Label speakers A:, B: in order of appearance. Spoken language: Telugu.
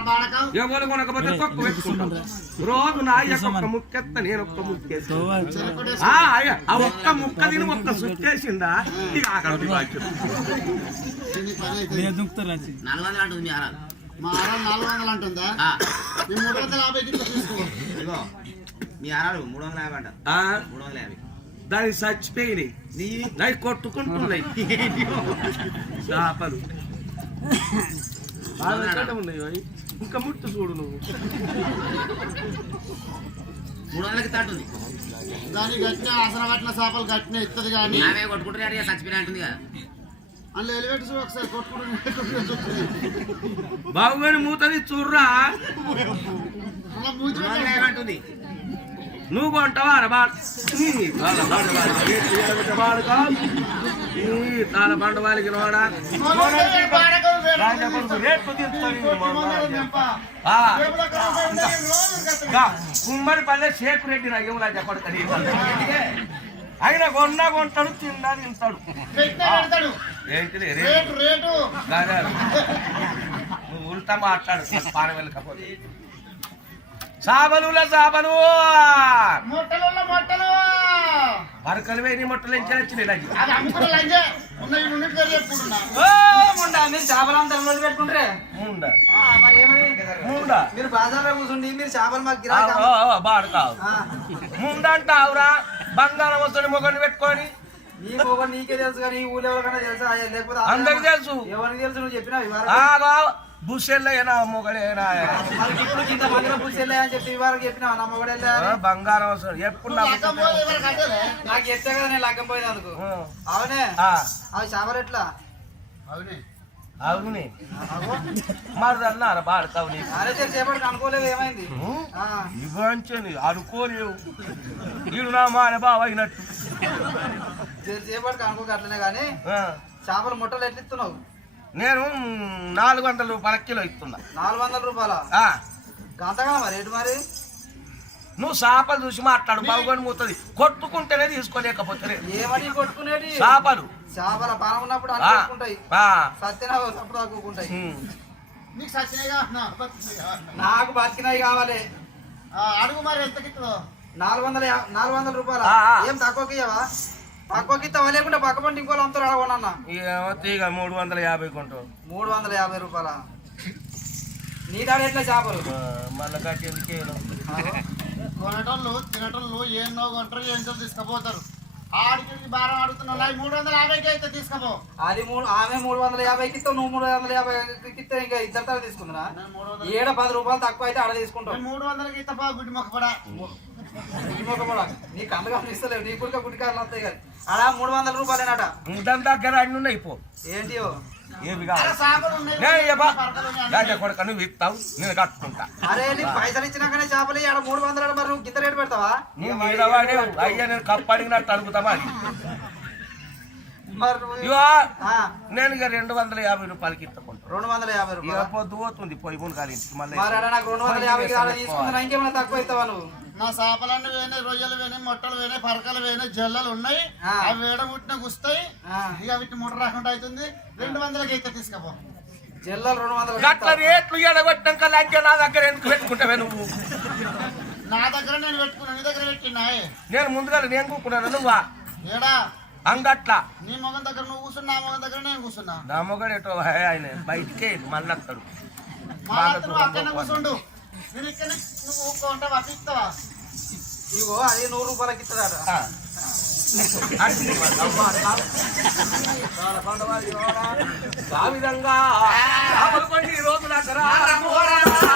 A: ఎవరు కొనకపోతే తొక్క పెట్టుకుంటాం రోజు నా ఒక్క ముక్కెత్త నేను ఒక్క ముక్కేస్తా ఆ ఒక్క ముక్క తిని ఒక్క సుట్టేసిందా ఇక ఆకలి
B: మా 400 అంటుందా 350 తీసుకో మీ ఆరాలు 350 అంట 350
A: దానికి చచ్చిపోయినాయి దాన్ని కొట్టుకుంటున్నాయి చేపలు ఉన్నాయి ఇంకా ముట్టు చూడు నువ్వు
B: 300కి తట్టుంది దాని గట్టిన ఆసన పట్టిన చేపలు గట్టిన ఇస్తుంది కానీ కొట్టుకుంటున్నాడు చచ్చిపోయినా అంటుంది కదా అందులో ఎలివేటర్స్ ఒకసారి కొట్టుకుంటుంది
A: బాగుగాని మూతది చూర్రా
B: అంటుంది
A: నువ్వు కొంటావా తాళ పంట వాళ్ళకి నోడా కుమ్మడి పల్లె షేక్ రెడ్డి నయ్యములా చెప్పడు ఆయన కొన్నా కొంటాడు తిన్నా తింటాడు ఏంటిది నువ్వు ఉల్టా మాట్లాడు పార వెళ్ళకపోతే చాపలు చాపలు పరకలు వేని మొట్టలు ఎంచి
C: పెట్టుకుంటారే మీరు బాజార్లో కూర్చుండి మీరు చేపలు మాకు
A: బాడు కావు ముందంటావురా బంగారం వస్తుంది మొగని పెట్టుకొని
C: నీ మొగడు నీకే తెలుసు కానీ ఊళ్ళో ఎవరికైనా తెలుసా లేకపోతే
A: అందరికి తెలుసు
C: ఎవరికి తెలుసు నువ్వు చెప్పినా
A: బుసెళ్ళేనా మొగడేనా
C: ఇప్పుడు కింద మందిలో బుసెళ్ళే అని చెప్పి వారికి చెప్పినా నా మొగడెళ్ళా
A: బంగారం వస్తుంది ఎప్పుడు
C: నాకు చెప్తే కదా నేను లగ్గం పోయినందుకు అవునే అవి చేపలు ఎట్లా
A: అవునే మరి అన్నారా బాడతావు
C: అరే చేపడికి అనుకోలేదు ఏమైంది
A: ఇవ్వంచని అనుకోలేవు వీడు నా మాన బావ అయినట్టు
C: చేపడికి అనుకోక అట్లనే కానీ చేపలు ముట్టలు ఎట్లా ఇస్తున్నావు
A: నేను 400 రూపాయల కిలో ఇస్తున్నా
C: 400 రూపాయల గంతగా మరి రేటు మరి
A: నువ్వు చేపలు చూసి మాట్లాడు బాగుని పోతుంది కొట్టుకుంటేనే తీసుకోలేకపోతే
C: ఏమని కొట్టుకునేది
A: చేపలు
C: బాగా ఉన్నప్పుడు అనుకుంటాయి సత్యనా అప్పుడు అనుకుంటాయి నాకు బతికినవి కావాలి
B: అడుగు మరి ఎంత
C: 400 రూపాయల ఏం తక్కువకి ఇవ్వవా పక్కకి ఇస్తావా లేకుంటే పక్క పంట ఇంకోళ్ళు అమ్ముతారు అడగొన్నా
A: 350 కొంటావు
C: 350 రూపాయల నీ దాడి ఎట్లా చేపలు
A: మళ్ళీ కట్టేందుకే
B: కొనటోళ్ళు తినటోళ్ళు ఎన్నో కొంటారు ఏంటో తీసుకుపోతారు ఆడికి భారం అడుగుతున్నా 350కి అయితే తీసుకోపో
C: అది ఆమె 350కి ఇస్తావు నువ్వు 350కి ఇస్తే ఇంకా ఇద్దరు తీసుకుందా 10 రూపాయలు తక్కువ అయితే ఆడ తీసుకుంటావు
B: 300కి ఇస్తా గుడ్డి మొక్కపడా
C: నీ కళ్ళు గమనిస్తలేవు నీ కుడిక గుడికాయలు వస్తాయి కానీ అలా 300 రూపాయలేనట
A: దాని దగ్గర అన్ని ఉన్నాయి పో
C: ఏంటియో
A: ఏమి కొడుక నువ్వు ఇస్తావు నేను కట్టుకుంటా
C: అరే నీకు పైసలు ఇచ్చినాకనే చేపలు ఆడ 300 మరి నువ్వు గింత రేటు పెడతావా
A: అయ్యా నేను కప్పు అడిగినట్టు అడుగుతామా నేను ఇక 250 రూపాయలకి ఇస్తాను
C: 250 రూపాయలు
A: పొద్దు పోతుంది పోయి మును కాదు మళ్ళీ
C: నాకు 250 తీసుకున్నా ఇంకేమైనా తక్కువ ఇస్తావా నువ్వు
B: నా చేపలన్నీ వేనే రొయ్యలు వేనే మొట్టలు వేనే పరకలు వేనే జల్లలు ఉన్నాయి అవి వేడ ముట్టిన గుస్తాయి ఇక వీటి ముట్ట రాకుండా అవుతుంది 200కి అయితే తీసుకపో
C: జల్లలు 200
A: గట్ల రేట్లు ఎడగొట్టాక లంకే నా దగ్గర ఎందుకు పెట్టుకుంటావే నువ్వు
B: నా దగ్గర నేను పెట్టుకున్నా నీ దగ్గర పెట్టినా
A: నేను ముందుగా నేను కూకున్నాను నువ్వా
B: ఏడా
A: అంగట్ల
B: నీ మొగం దగ్గర నువ్వు కూర్చున్నా నా మొగం దగ్గర నేను కూర్చున్నా
A: నా మొగడు ఎటో ఆయన బయటికే మళ్ళీ వస్తాడు
B: నువ్వు అక్కడనే కూర్చుండు నేను ఇక్కడ నువ్వు ఊరుకుంటా పంపిస్తావా
C: ఇగో అది 100 రూపాయలకి ఇస్తాడట
A: ఆ విధంగా ఈ రోజు